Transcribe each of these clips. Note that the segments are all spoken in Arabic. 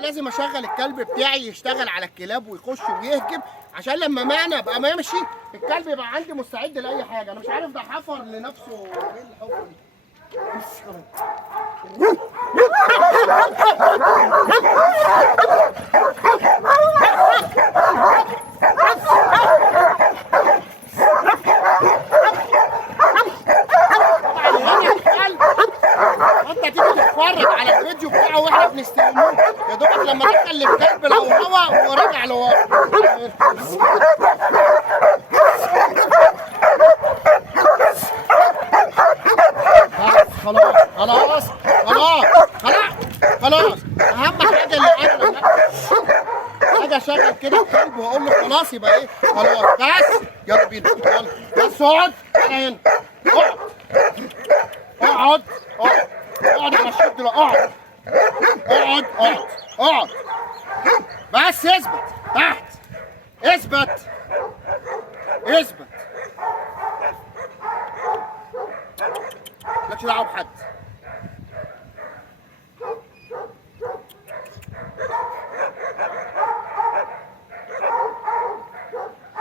لازم اشغل الكلب بتاعي يشتغل على الكلاب ويخش ويهجم، عشان لما معنى ابقى ما يمشي الكلب يبقى عندي مستعد لاي حاجه. انا مش عارف ده حفر لنفسه ايه الحفر دي. انت تيجي تتفرج على الفيديو بتاعه واحنا بنستلمه يا دوبك لما دخل الكلب لو هوا ورجع لورا. خلاص خلاص خلاص خلاص خلاص. اهم حاجه اللي انا حاجه اشغل كده الكلب واقول له خلاص يبقى ايه خلاص بس يلا بينا يلا بس اقعد هنا اقعد اقعد اقعد اقعد على الشد ده اقعد اقعد اقعد اقعد بس اثبت تحت اثبت اثبت مالكش دعوه بحد.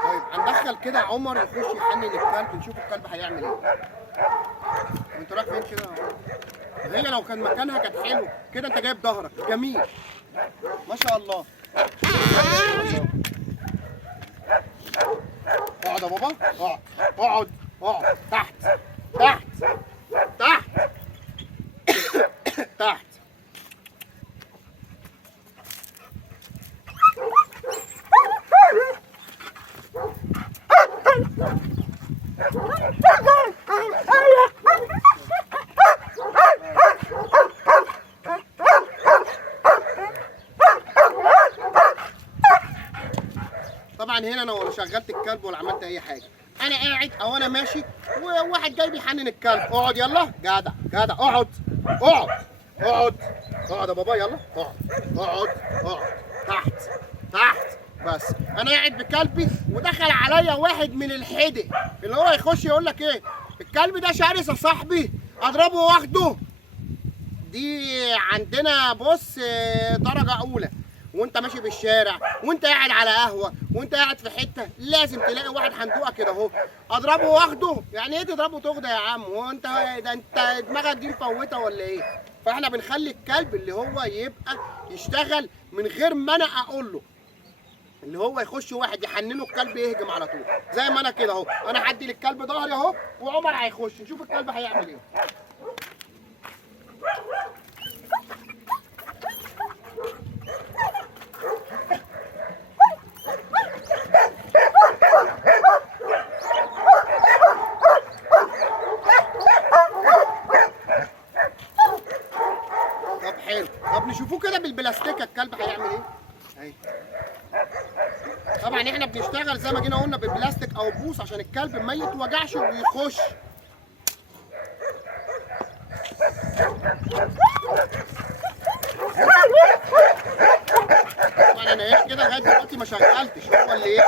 طيب هندخل كده عمر يخش يحنن الكلب نشوف الكلب هيعمل ايه. انت رايح فين كده؟ هي لو كان مكانها كانت حلو كده. انت جايب ظهرك جميل ما شاء الله. اقعد يا بابا اقعد اقعد اقعد تحت تحت تحت تحت. طبعا هنا انا ولا شغلت الكلب ولا عملت اي حاجه، انا قاعد او انا ماشي وواحد جاي بيحنن الكلب. اقعد يلا جدع جدع اقعد اقعد اقعد اقعد يا بابا يلا اقعد اقعد اقعد تحت تحت. بس انا قاعد بكلبي ودخل عليا واحد من الحدق اللي هو يخش يقول لك ايه الكلب ده شرس يا صاحبي اضربه واخده. دي عندنا بص درجه اولى. وانت ماشي في الشارع وانت قاعد على قهوه وانت قاعد في حته لازم تلاقي واحد حندوقه كده اهو اضربه واخده. يعني ايه تضربه تاخده يا عم؟ هو انت ده انت دماغك دي مفوته ولا ايه؟ فاحنا بنخلي الكلب اللي هو يبقى يشتغل من غير ما انا اقول له، اللي هو يخش واحد يحننه الكلب يهجم على طول زي ما انا كده اهو. انا هدي للكلب ظهري اهو وعمر هيخش نشوف الكلب هيعمل ايه. طب حلو. طب نشوفوه كده بالبلاستيكه الكلب هيعمل ايه؟ اهي. طبعا احنا بنشتغل زي ما جينا قلنا بالبلاستيك او بوص عشان الكلب ما يتوجعش ويخش. طبعا انا ايه كده لغايه دلوقتي ما شغلتش هو اللي ايه.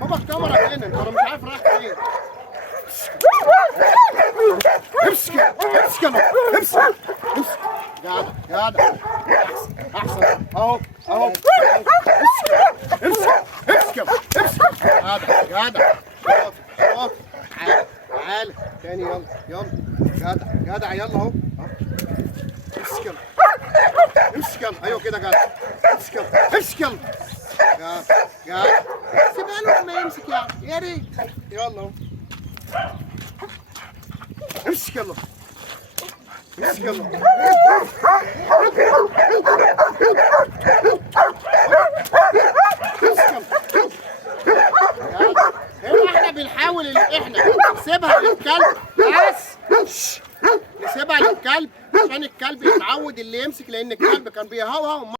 بابا الكاميرا فين؟ انت انا مش عارف رايح فين. امسك امسك امسك امسك جدع جدع احسن احسن اهو اهو امسك امسك امسك امسك جدع جدع شاطر شاطر. تعالى تعالى تاني يلا يلا جدع جدع يلا اهو امسك يلا امسك يلا ايوه كده جدع امسك يلا امسك يلا جدع جدع. سيبها له لما يمسك يعني يا ريت. يلا اهو امسك يلا امسك يلا هنا احنا بنحاول ان احنا نسيبها للكلب بس نسيبها للكلب عشان الكلب يتعود اللي يمسك، لان الكلب كان بيهوهو